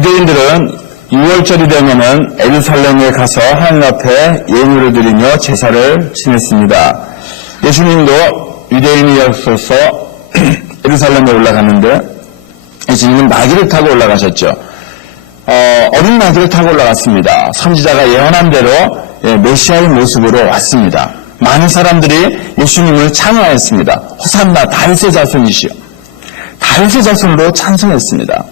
유대인들은 6월절이 되면은 예루살렘에 가서 하나님 앞에 예물을 드리며 제사를 지냈습니다. 예수님도 유대인이었어서 예루살렘에 올라갔는데 예수님은 나귀를 타고 올라가셨죠. 어린 나귀를 타고 올라갔습니다. 선지자가 예언한 대로 메시아의 모습으로 왔습니다. 많은 사람들이 예수님을 찬양했습니다. 호산나 다윗의 자손이시여. 다윗의 자손으로 찬송했습니다.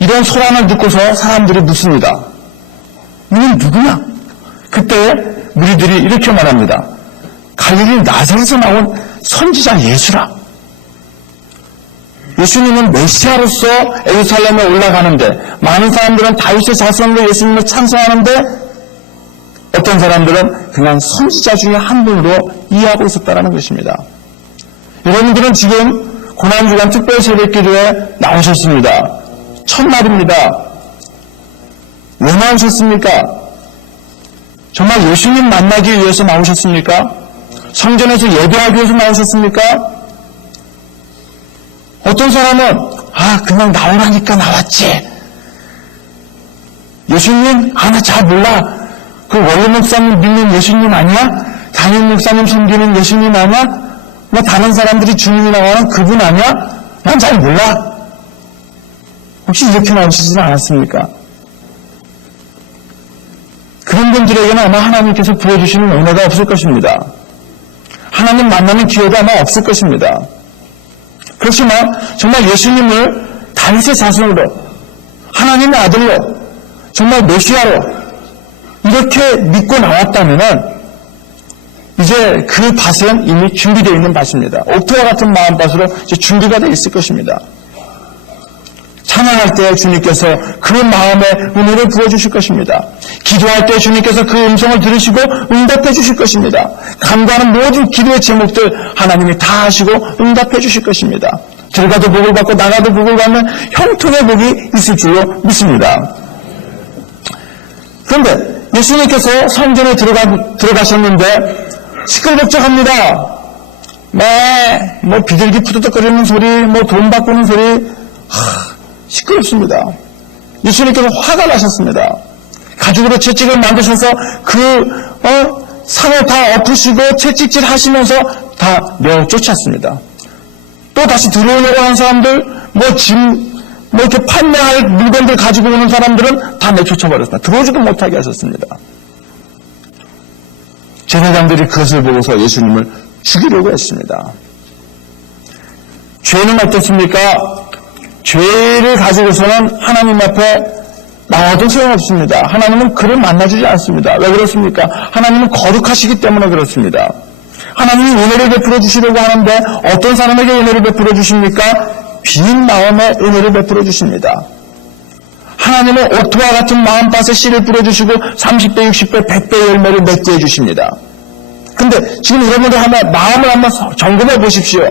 이런 소란을 듣고서 사람들이 묻습니다. 너는 누구냐? 그때 무리들이 이렇게 말합니다. 갈릴리 나사렛에서 나온 선지자 예수라. 예수님은 메시아로서 예루살렘에 올라가는데 많은 사람들은 다윗의 자손으로 예수님을 찬송하는데 어떤 사람들은 그냥 선지자 중에 한 분으로 이해하고 있었다는 것입니다. 여러분들은 지금 고난주간 특별 새벽기도에 나오셨습니다. 첫날입니다. 왜 나오셨습니까? 정말 예수님 만나기 위해서 나오셨습니까? 성전에서 예배하기 위해서 나오셨습니까? 어떤 사람은 그냥 나오라니까 나왔지. 예수님? 나 잘 몰라. 그 원래 목사님 믿는 예수님 아니야? 담임 목사님 섬기는 예수님 아니야? 뭐 다른 사람들이 주님이 나가는 그분 아니야? 난 잘 몰라. 혹시 이렇게 나오시지는 않았습니까? 그런 분들에게는 아마 하나님께서 부어주시는 은혜가 없을 것입니다. 하나님 만나는 기회가 아마 없을 것입니다. 그렇지만 정말 예수님을 다윗의 자손으로 하나님의 아들로 정말 메시아로 이렇게 믿고 나왔다면 이제 그 밭은 이미 준비되어 있는 밭입니다. 옥토와 같은 마음밭으로 이제 준비가 되어 있을 것입니다. 찬양할 때 주님께서 그 마음에 은혜를 부어주실 것입니다. 기도할 때 주님께서 그 음성을 들으시고 응답해 주실 것입니다. 간구하는 모든 기도의 제목들 하나님이 다 하시고 응답해 주실 것입니다. 들어가도 복을 받고 나가도 복을 받는 형통의 복이 있을 줄로 믿습니다. 그런데 예수님께서 성전에 들어가셨는데 시끌벅적합니다. 뭐 비둘기 푸드덕거리는 소리, 뭐 돈 바꾸는 소리, 시끄럽습니다. 예수님께서 화가 나셨습니다. 가죽으로 채찍을 만드셔서 상을 다 엎으시고 채찍질 하시면서 다 내쫓았습니다. 또 다시 들어오려고 하는 사람들, 이렇게 판매할 물건들 가지고 오는 사람들은 다 내쫓아버렸습니다. 들어오지도 못하게 하셨습니다. 제사장들이 그것을 보고서 예수님을 죽이려고 했습니다. 죄는 어떻습니까? 죄를 가지고서는 하나님 앞에 나와도 소용없습니다. 하나님은 그를 만나주지 않습니다. 왜 그렇습니까? 하나님은 거룩하시기 때문에 그렇습니다. 하나님이 은혜를 베풀어 주시려고 하는데 어떤 사람에게 은혜를 베풀어 주십니까? 빈 마음에 은혜를 베풀어 주십니다. 하나님은 옥토와 같은 마음밭에 씨를 뿌려주시고 30배, 60배, 100배의 열매를 맺게 해주십니다. 근데 지금 여러분들 마음을 한번 점검해 보십시오.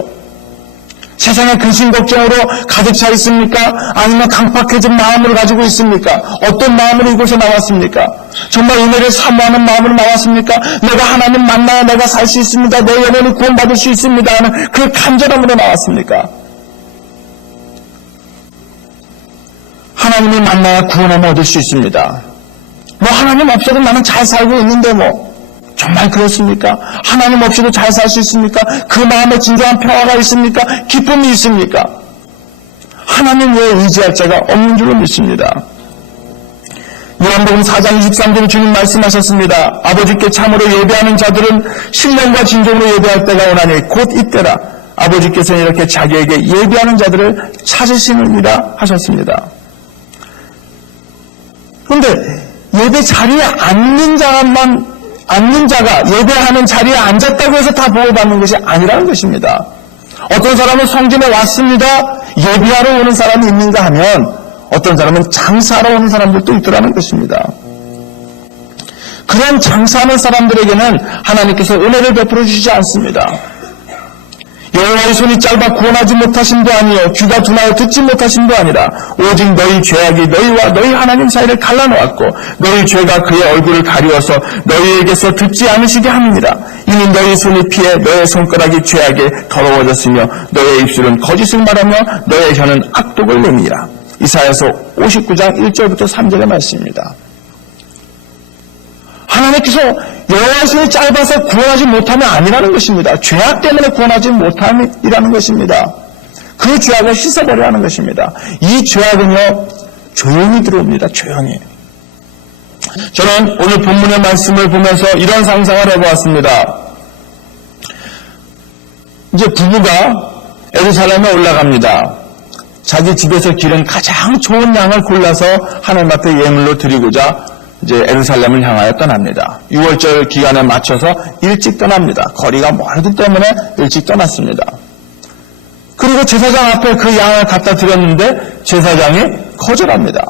세상의 근심 걱정으로 가득 차 있습니까? 아니면 강팍해진 마음을 가지고 있습니까? 어떤 마음으로 이곳에 나왔습니까? 정말 은혜를 사모하는 마음으로 나왔습니까? 내가 하나님 만나야 내가 살 수 있습니다. 내 영혼을 구원받을 수 있습니다 하는 그 간절함으로 나왔습니까? 하나님을 만나야 구원함을 얻을 수 있습니다. 하나님 없어도 나는 잘 살고 있는데 정말 그렇습니까? 하나님 없이도 잘 살 수 있습니까? 그 마음에 진정한 평화가 있습니까? 기쁨이 있습니까? 하나님 외에 의지할 자가 없는 줄로 믿습니다. 요한복음 4장 23절에 주님 말씀하셨습니다. 아버지께 참으로 예배하는 자들은 신령과 진정으로 예배할 때가 오나니 곧 이때라. 아버지께서는 이렇게 자기에게 예배하는 자들을 찾으시느니라 하셨습니다. 그런데 예배 자리에 앉는 자가 예배하는 자리에 앉았다고 해서 다 보호받는 것이 아니라는 것입니다. 어떤 사람은 성전에 왔습니다. 예배하러 오는 사람이 있는가 하면 어떤 사람은 장사하러 오는 사람들도 있더라는 것입니다. 그런 장사하는 사람들에게는 하나님께서 은혜를 베풀어 주시지 않습니다. 여호와의 손이 짧아 구원하지 못하심도 아니요 귀가 둔하여 듣지 못하심도 아니라 오직 너희 죄악이 너희와 너희 하나님 사이를 갈라놓았고 너희 죄가 그의 얼굴을 가리워서 너희에게서 듣지 않으시게 함이니라. 이는 너희 손이 피해 너의 손가락이 죄악에 더러워졌으며 너의 입술은 거짓을 말하며 너의 혀는 악독을 내미라. 이사야서 59장 1절부터 3절의 말씀입니다. 하나님께서 여호와의 손이 짧아서 구원하지 못함이 아니라는 것입니다. 죄악 때문에 구원하지 못함이라는 것입니다. 그 죄악을 씻어버려야 하는 것입니다. 이 죄악은요, 조용히 들어옵니다. 조용히. 저는 오늘 본문의 말씀을 보면서 이런 상상을 해보았습니다. 이제 부부가 예루살렘에 올라갑니다. 자기 집에서 기른 가장 좋은 양을 골라서 하나님 앞에 예물로 드리고자 이제 예루살렘을 향하여 떠납니다. 6월절 기간에 맞춰서 일찍 떠납니다. 거리가 멀기 때문에 일찍 떠났습니다. 그리고 제사장 앞에 그 양을 갖다 드렸는데 제사장이 거절합니다.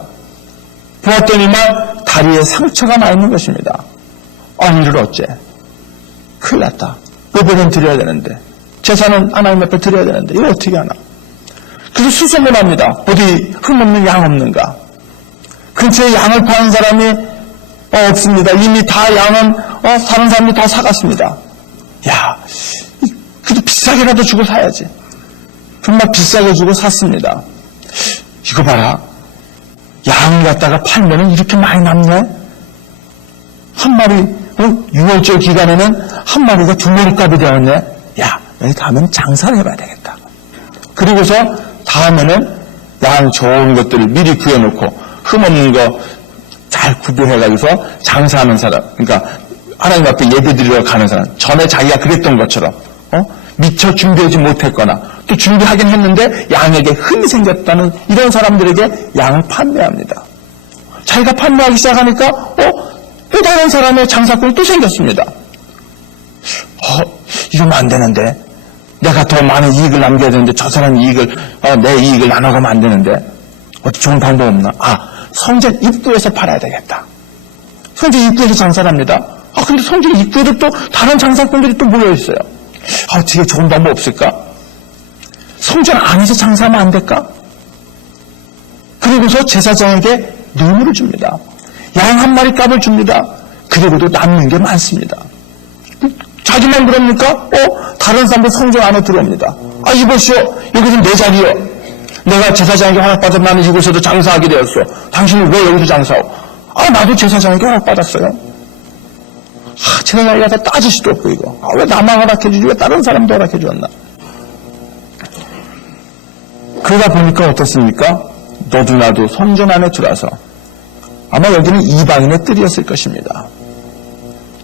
보았더니만 다리에 상처가 나 있는 것입니다. 아니 이를 어째? 큰일 났다. 예배는 드려야 되는데 제사는 하나님 앞에 드려야 되는데 이거 어떻게 하나? 그래서 수소문 합니다. 어디 흠없는 양 없는가? 근처에 양을 파는 사람이 없습니다. 이미 다 양은 다른 사람이 다 사갔습니다. 야, 그래도 비싸게라도 주고 사야지. 정말 비싸게 주고 샀습니다. 이거 봐라. 양을 갖다가 팔면은 이렇게 많이 남네? 한 마리, 6월절 기간에는 한 마리가 2마리 값이 되었네? 야, 여기 가면 장사를 해봐야 되겠다. 그리고서 다음에는 양 좋은 것들을 미리 구해놓고 흠없는 거 잘 구별해가지고서 장사하는 사람, 그러니까 하나님 앞에 예배드리러 가는 사람, 전에 자기가 그랬던 것처럼 미처 준비하지 못했거나 또 준비하긴 했는데 양에게 흠이 생겼다는 이런 사람들에게 양을 판매합니다. 자기가 판매하기 시작하니까 또 다른 사람의 장사꾼이 또 생겼습니다. 이러면 안 되는데 내가 더 많은 이익을 남겨야 되는데 저 사람 이익을 내 이익을 나눠가면 안 되는데 어떻게 좋은 방법 없나? 성전 입구에서 팔아야 되겠다. 성전 입구에서 장사를 합니다. 근데 성전 입구에도 또 다른 장사꾼들이 또 모여있어요. 어떻게 좋은 방법 없을까? 성전 안에서 장사하면 안 될까? 그리고서 제사장에게 뇌물을 줍니다. 양 한 마리 값을 줍니다. 그리고도 남는 게 많습니다. 자기만 그럽니까? 다른 사람들 성전 안에 들어옵니다. 이보시오. 여기는 내 자리요. 내가 제사장에게 허락받은 나는 이곳에도 장사하게 되었어. 당신은 왜 여기서 장사하오? 나도 제사장에게 허락받았어요. 제사장이 가서 따질 수도 없고 이거. 왜 나만 허락해주지? 왜 다른 사람도 허락해주었나? 그러다 보니까 어떻습니까? 너도 나도 성전 안에 들어와서 아마 여기는 이방인의 뜰이었을 것입니다.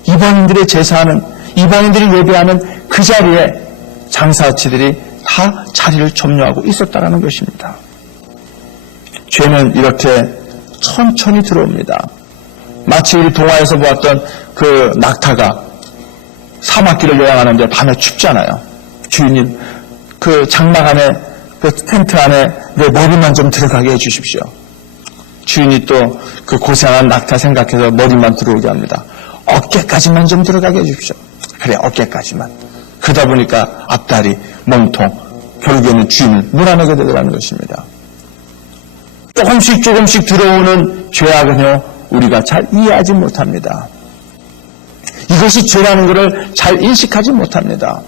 이방인들의 제사하는, 이방인들이 예배하는 그 자리에 장사치들이 다 자리를 점유하고 있었다는 것입니다. 죄는 이렇게 천천히 들어옵니다. 마치 우리 동화에서 보았던 그 낙타가 사막길을 여행하는데 밤에 춥잖아요. 주인님, 그 장막 안에, 그 텐트 안에 내 머리만 좀 들어가게 해주십시오. 주인이 또 그 고생한 낙타 생각해서 머리만 들어오게 합니다. 어깨까지만 좀 들어가게 해주십시오. 그래, 어깨까지만. 그러다 보니까 앞다리, 몸통, 결국에는 주인을 몰아내게 되더라는 것입니다. 조금씩 들어오는 죄악은요, 우리가 잘 이해하지 못합니다. 이것이 죄라는 것을 잘 인식하지 못합니다.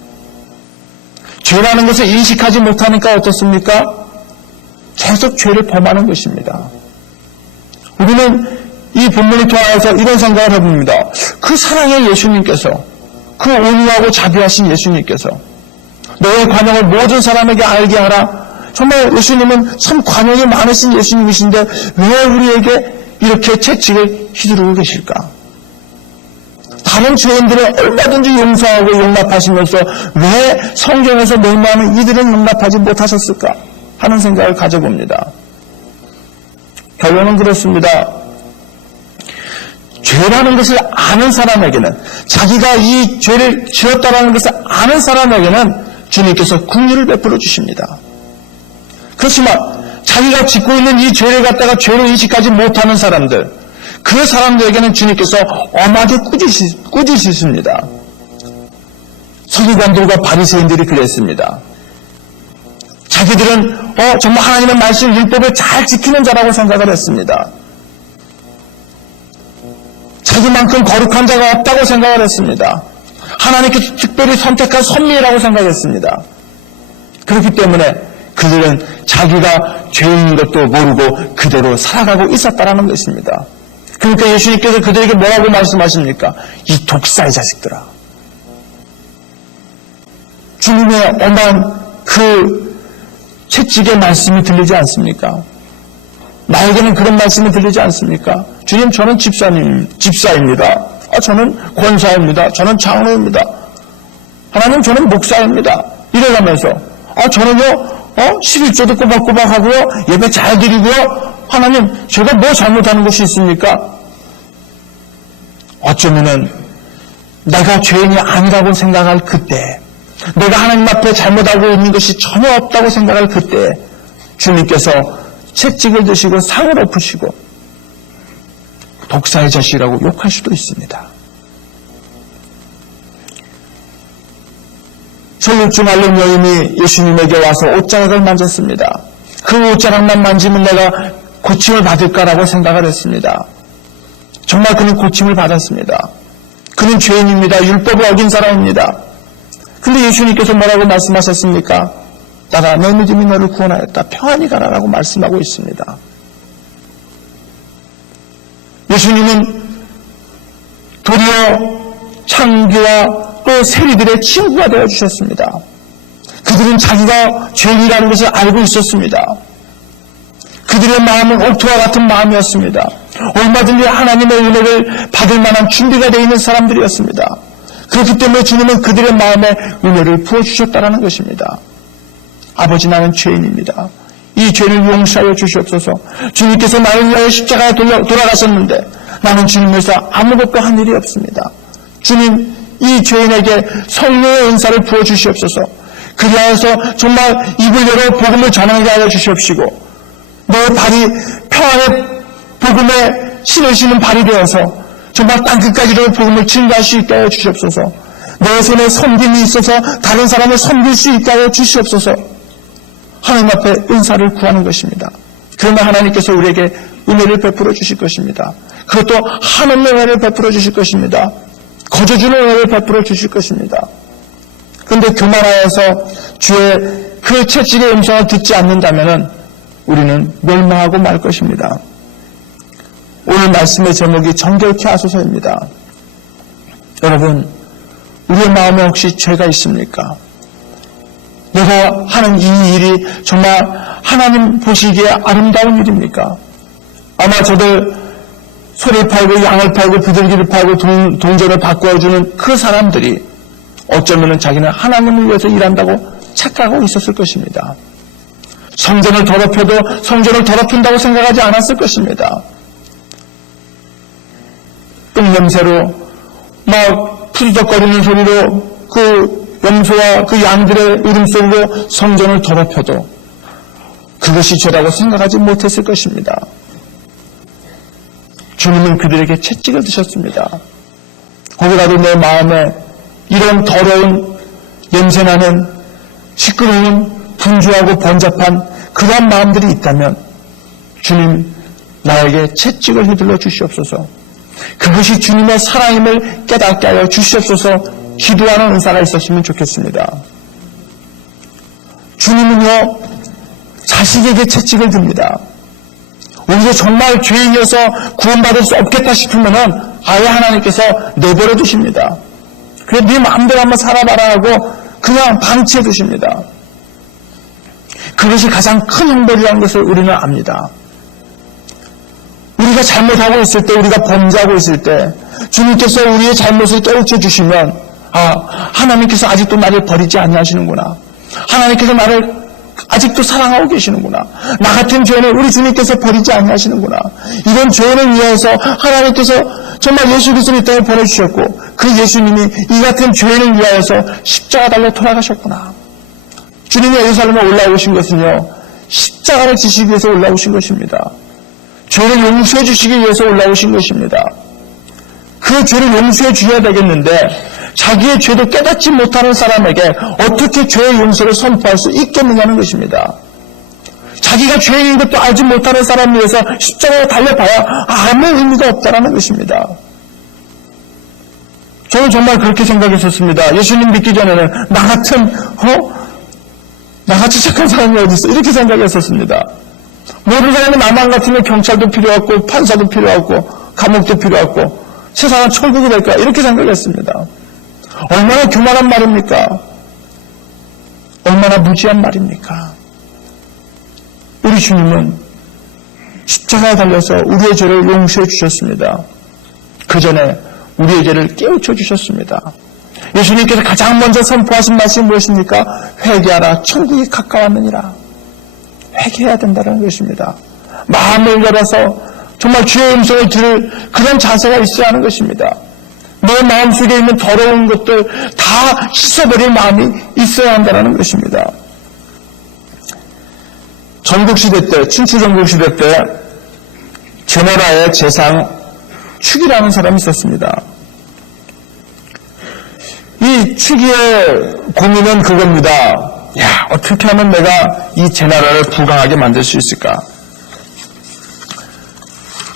죄라는 것을 인식하지 못하니까 어떻습니까? 계속 죄를 범하는 것입니다. 우리는 이 본문을 통해서 이런 생각을 해봅니다. 그 사랑의 예수님께서, 그 온유하고 자비하신 예수님께서 너의 관용을 모든 사람에게 알게 하라. 정말 예수님은 참 관용이 많으신 예수님이신데 왜 우리에게 이렇게 채찍을 휘두르고 계실까? 다른 죄인들을 얼마든지 용서하고 용납하시면서 왜 성경에서 멸망하는 이들은 용납하지 못하셨을까 하는 생각을 가져봅니다. 결론은 그렇습니다. 죄라는 것을 아는 사람에게는, 자기가 이 죄를 지었다라는 것을 아는 사람에게는 주님께서 긍휼을 베풀어 주십니다. 그렇지만 자기가 짓고 있는 이 죄를 갖다가 죄로 인식하지 못하는 사람들, 그 사람들에게는 주님께서 엄하게 꾸짖으십니다. 서기관들과 바리새인들이 그랬습니다. 자기들은 정말 하나님의 말씀 율법을 잘 지키는 자라고 생각을 했습니다. 자기만큼 거룩한 자가 없다고 생각을 했습니다. 하나님께서 특별히 선택한 선미라고 생각했습니다. 그렇기 때문에 그들은 자기가 죄인인 것도 모르고 그대로 살아가고 있었다라는 것입니다. 그러니까 예수님께서 그들에게 뭐라고 말씀하십니까? 이 독사의 자식들아. 주님의 엄한 그 채찍의 말씀이 들리지 않습니까? 나에게는 그런 말씀이 들리지 않습니까? 주님, 저는 집사입니다. 저는 권사입니다. 저는 장로입니다. 하나님, 저는 목사입니다. 이래가면서 저는요 11조도 꼬박꼬박 하고요, 예배 잘 드리고요, 하나님, 제가 뭐 잘못하는 것이 있습니까? 어쩌면은 내가 죄인이 아니라고 생각할 그때, 내가 하나님 앞에 잘못하고 있는 것이 전혀 없다고 생각할 그때 주님께서 채찍을 드시고 상을 엎으시고 독사의 자식이라고 욕할 수도 있습니다. 설육중 앓는 여인이 예수님에게 와서 옷자락을 만졌습니다. 그 옷자락만 만지면 내가 고침을 받을까라고 생각을 했습니다. 정말 그는 고침을 받았습니다. 그는 죄인입니다. 율법을 어긴 사람입니다. 근데 예수님께서 뭐라고 말씀하셨습니까? 따라, 내 믿음이 너를 구원하였다. 평안히 가라라고 말씀하고 있습니다. 예수님은 도리어 창기와 또 세리들의 친구가 되어주셨습니다. 그들은 자기가 죄인이라는 것을 알고 있었습니다. 그들의 마음은 옥토와 같은 마음이었습니다. 얼마든지 하나님의 은혜를 받을 만한 준비가 되어 있는 사람들이었습니다. 그렇기 때문에 주님은 그들의 마음에 은혜를 부어주셨다는 것입니다. 아버지, 나는 죄인입니다. 이 죄를 용서하여 주시옵소서. 주님께서 나를 위하여 십자가에 돌아가셨는데 나는 주님에서 아무것도 한 일이 없습니다. 주님, 이 죄인에게 성령의 은사를 부어주시옵소서. 그리하여서 정말 입을 열어 복음을 전하게 하여 주시옵시고, 내 발이 평안의 복음에 신으시는 발이 되어서 정말 땅끝까지로 복음을 증가할 수 있게 하여 주시옵소서. 내 손에 섬김이 있어서 다른 사람을 섬길 수 있게 하여 주시옵소서. 하나님 앞에 은사를 구하는 것입니다. 그러면 하나님께서 우리에게 은혜를 베풀어 주실 것입니다. 그것도 한없는 은혜를 베풀어 주실 것입니다. 거저주는 은혜를 베풀어 주실 것입니다. 그런데 교만하여서 주의 그 채찍의 음성을 듣지 않는다면 우리는 멸망하고 말 것입니다. 오늘 말씀의 제목이 정결케 하소서입니다. 여러분, 우리의 마음에 혹시 죄가 있습니까? 내가 하는 이 일이 정말 하나님 보시기에 아름다운 일입니까? 아마 저들 소를 팔고 양을 팔고 비둘기를 팔고 동전을 바꿔주는 그 사람들이 어쩌면 자기는 하나님을 위해서 일한다고 착각하고 있었을 것입니다. 성전을 더럽혀도 성전을 더럽힌다고 생각하지 않았을 것입니다. 똥냄새로 막 푸드덕거리는 소리로 그 염소와 그 양들의 울음소리로 성전을 더럽혀도 그것이 죄라고 생각하지 못했을 것입니다. 주님은 그들에게 채찍을 드셨습니다. 거기라도 내 마음에 이런 더러운 냄새나는 시끄러운 분주하고 번잡한 그러한 마음들이 있다면 주님, 나에게 채찍을 휘둘러 주시옵소서. 그것이 주님의 사랑임을 깨닫게 하여 주시옵소서. 기도하는 은사가 있었으면 좋겠습니다. 주님은요, 자식에게 채찍을 듭니다. 우리가 정말 죄인이어서 구원받을 수 없겠다 싶으면은 아예 하나님께서 내버려 두십니다. 그래, 네 마음대로 한번 살아봐라 하고 그냥 방치해 두십니다. 그것이 가장 큰 형벌이라는 것을 우리는 압니다. 우리가 잘못하고 있을 때, 우리가 범죄하고 있을 때 주님께서 우리의 잘못을 깨우쳐 주시면 하나님께서 아직도 나를 버리지 아니하시는구나. 하나님께서 나를 아직도 사랑하고 계시는구나. 나 같은 죄인을 우리 주님께서 버리지 아니하시는구나. 이런 죄인을 위해서 하나님께서 정말 예수 그리스도를 이 땅에 보내주셨고 그 예수님이 이 같은 죄인을 위하여서 십자가 달려 돌아가셨구나. 주님이 예루살렘에 올라오신 것은요, 십자가를 지시기 위해서 올라오신 것입니다. 죄를 용서해 주시기 위해서 올라오신 것입니다. 그 죄를 용서해 주셔야 되겠는데 자기의 죄도 깨닫지 못하는 사람에게 어떻게 죄의 용서를 선포할 수 있겠느냐는 것입니다. 자기가 죄인인 것도 알지 못하는 사람을 위해서 십자가에 달려봐야 아무 의미가 없다는 것입니다. 저는 정말 그렇게 생각했었습니다. 예수님 믿기 전에는 나 같은 나같이 착한 사람이 어디 있어? 이렇게 생각했었습니다. 모르는 사람이 나만 같으면 경찰도 필요 없고 판사도 필요 없고 감옥도 필요 없고 세상은 천국이 될까? 이렇게 생각했습니다. 얼마나 교만한 말입니까? 얼마나 무지한 말입니까? 우리 주님은 십자가에 달려서 우리의 죄를 용서해 주셨습니다. 그 전에 우리의 죄를 깨우쳐 주셨습니다. 예수님께서 가장 먼저 선포하신 말씀이 무엇입니까? 회개하라, 천국이 가까웠느니라. 회개해야 된다는 것입니다. 마음을 열어서 정말 주의 음성을 들을 그런 자세가 있어야 하는 것입니다. 내 마음속에 있는 더러운 것들 다 씻어버릴 마음이 있어야 한다는 것입니다. 전국시대 때, 춘추 전국시대 때 제나라의 재상 축이라는 사람이 있었습니다. 이 축이의 고민은 그겁니다. 야, 어떻게 하면 내가 이 제나라를 부강하게 만들 수 있을까?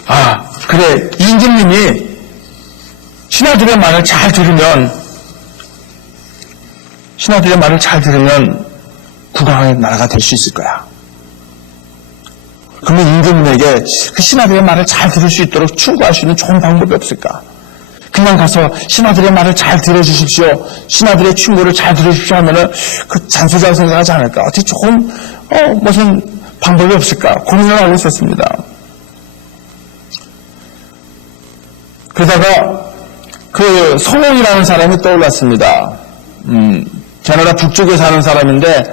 아, 그래, 임금님이 신하들의 말을 잘 들으면 국왕의 나라가 될 수 있을 거야. 그러면 임금님에게 그 신하들의 말을 잘 들을 수 있도록 충고할 수 있는 좋은 방법이 없을까? 그냥 가서 신하들의 말을 잘 들어주십시오. 신하들의 충고를 잘 들어주십시오 하면은 그 잔소리라고 생각하지 않을까? 어떻게 좋은 무슨 방법이 없을까? 고민을 하고 있었습니다. 그러다가 그 성홍이라는 사람이 떠올랐습니다. 제나라 북쪽에 사는 사람인데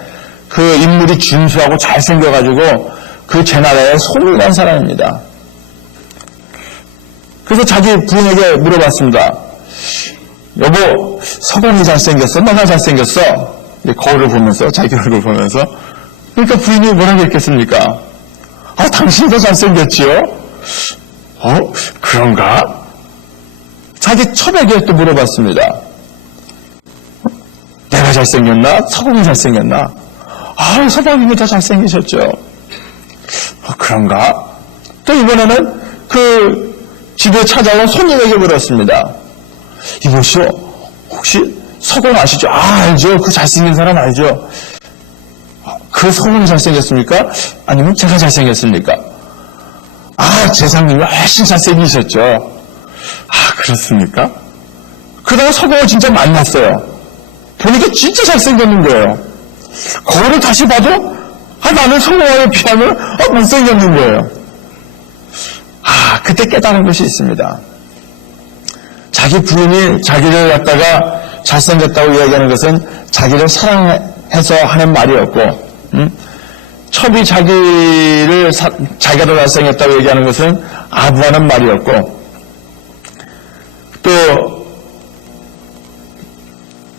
그 인물이 준수하고 잘생겨가지고 그 제나라의 송이라는 사람입니다. 그래서 자기 부인에게 물어봤습니다. 여보, 서공이 잘생겼어? 너가 잘생겼어? 거울을 보면서, 자기 얼굴을 보면서. 그러니까 부인이 뭐라고 했겠습니까? 아, 당신이 더 잘생겼지요? 그런가? 자기 처에게 또 물어봤습니다. 내가 잘생겼나? 서공이 잘생겼나? 아, 서방님이 더 잘생기셨죠? 그런가? 또 이번에는 그 집에 찾아온 손님에게 물었습니다. 이보시오, 혹시 서공 아시죠? 아, 알죠. 그 잘생긴 사람 알죠? 그 서공이 잘생겼습니까? 아니면 제가 잘생겼습니까? 아, 재상님이 훨씬 잘생기셨죠. 아, 그렇습니까? 그러다가 서공을 진짜 만났어요. 보니까 진짜 잘생겼는 거예요. 거울을 다시 봐도 나는 서공에 비하면 못생겼는 거예요. 그때 깨달은 것이 있습니다. 자기 부인이 자기를 갖다가 잘생겼다고 이야기하는 것은 자기를 사랑해서 하는 말이었고, 첩이 자기가 더 잘생겼다고 얘기하는 것은 아부하는 말이었고, 또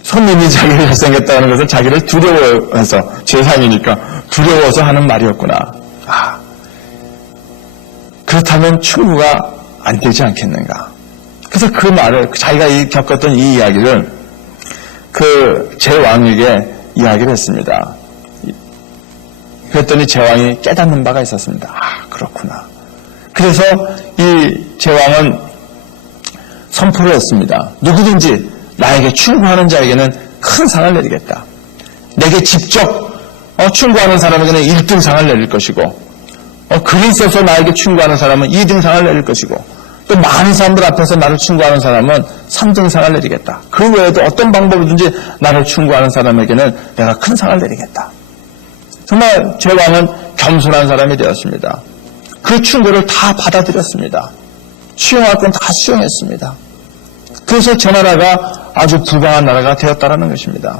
손님이 자기를 잘생겼다는 것은 자기를 두려워해서, 재상이니까 두려워서 하는 말이었구나. 그렇다면 충고가 안 되지 않겠는가. 그래서 그 말을, 자기가 겪었던 이 이야기를 그 제왕에게 이야기를 했습니다. 그랬더니 제왕이 깨닫는 바가 있었습니다. 그렇구나. 그래서 이 제왕은 선포를 했습니다. 누구든지 나에게 충고하는 자에게는 큰 상을 내리겠다. 내게 직접 충고하는 사람에게는 1등 상을 내릴 것이고, 글이 써서 나에게 충고하는 사람은 2등상을 내릴 것이고, 또 많은 사람들 앞에서 나를 충고하는 사람은 3등상을 내리겠다. 그 외에도 어떤 방법이든지 나를 충고하는 사람에게는 내가 큰 상을 내리겠다. 정말 제왕은 겸손한 사람이 되었습니다. 그 충고를 다 받아들였습니다. 수용할 건 다 수용했습니다. 그래서 저 나라가 아주 부강한 나라가 되었다는 것입니다.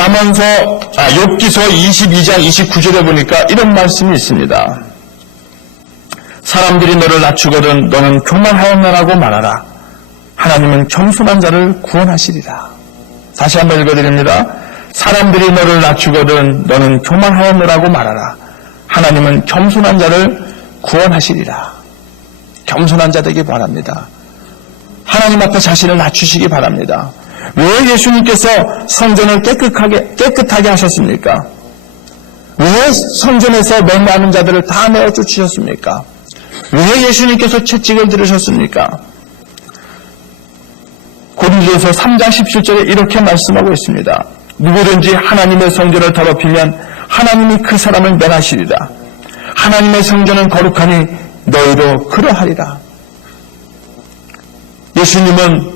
욥기서 22장 29절에 보니까 이런 말씀이 있습니다. 사람들이 너를 낮추거든 너는 교만하였나라고 말하라. 하나님은 겸손한 자를 구원하시리라. 다시 한번 읽어드립니다. 사람들이 너를 낮추거든 너는 교만하였나라고 말하라. 하나님은 겸손한 자를 구원하시리라. 겸손한 자 되기 바랍니다. 하나님 앞에 자신을 낮추시기 바랍니다. 왜 예수님께서 성전을 깨끗하게 하셨습니까? 왜 성전에서 맹모하는 자들을 다 내어 쫓으셨습니까? 왜 예수님께서 채찍을 들으셨습니까? 고린도서 3장 17절에 이렇게 말씀하고 있습니다. 누구든지 하나님의 성전을 더럽히면 하나님이 그 사람을 멸하시리라. 하나님의 성전은 거룩하니 너희도 그러하리라. 예수님은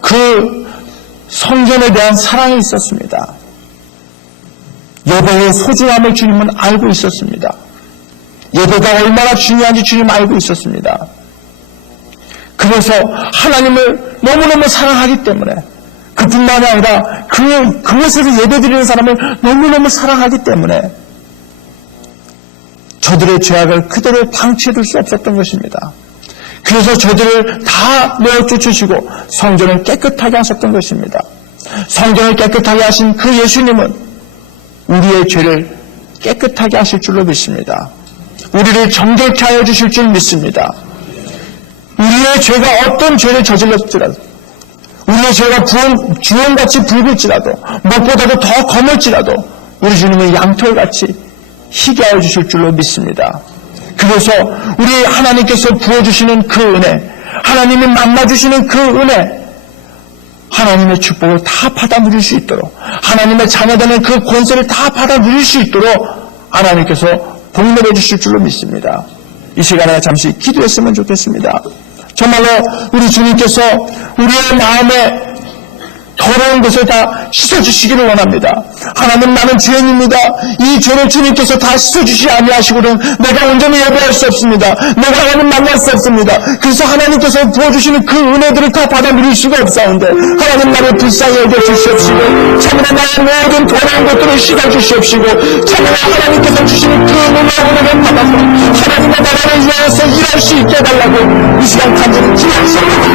그 성전에 대한 사랑이 있었습니다. 예배의 소중함을 주님은 알고 있었습니다. 예배가 얼마나 중요한지 주님 알고 있었습니다. 그래서 하나님을 너무너무 사랑하기 때문에 그뿐만이 아니라 그곳에서 예배드리는 사람을 너무너무 사랑하기 때문에 저들의 죄악을 그대로 방치해둘 수 없었던 것입니다. 그래서 저들을 다 내어쫓으시고 성전을 깨끗하게 하셨던 것입니다. 성전을 깨끗하게 하신 그 예수님은 우리의 죄를 깨끗하게 하실 줄로 믿습니다. 우리를 정결케 하여 주실 줄 믿습니다. 우리의 죄가 어떤 죄를 저질렀지라도, 우리의 죄가 주홍같이 붉을지라도, 무엇보다도 더 검을지라도 우리 주님은 양털같이 희게 하여 주실 줄로 믿습니다. 그래서 우리 하나님께서 부어주시는 그 은혜, 하나님이 만나주시는 그 은혜, 하나님의 축복을 다 받아 누릴 수 있도록, 하나님의 자녀되는 그 권세를 다 받아 누릴 수 있도록 하나님께서 복 내려주실 줄로 믿습니다. 이 시간에 잠시 기도했으면 좋겠습니다. 정말로 우리 주님께서 우리의 마음에 더러운 것을 다 씻어주시기를 원합니다. 하나님, 나는 죄인입니다. 이 죄를 주님께서 다 씻어주시 아니하시고는 내가 온전히 예배할 수 없습니다. 내가 하나님 만날 수 없습니다. 그래서 하나님께서 부어주시는 그 은혜들을 다 받아 누릴 수가 없사온데 하나님, 나를 불쌍히 여겨주시옵시고 참으로 나의 모든 더러운 것들을 씻어주시옵시고 참으로 하나님께서 주시는 그 은혜를 받아서 하나님의 나라를 위하여서 일할 수 있게 해달라고 이 시간 간절히 기도하시옵소서.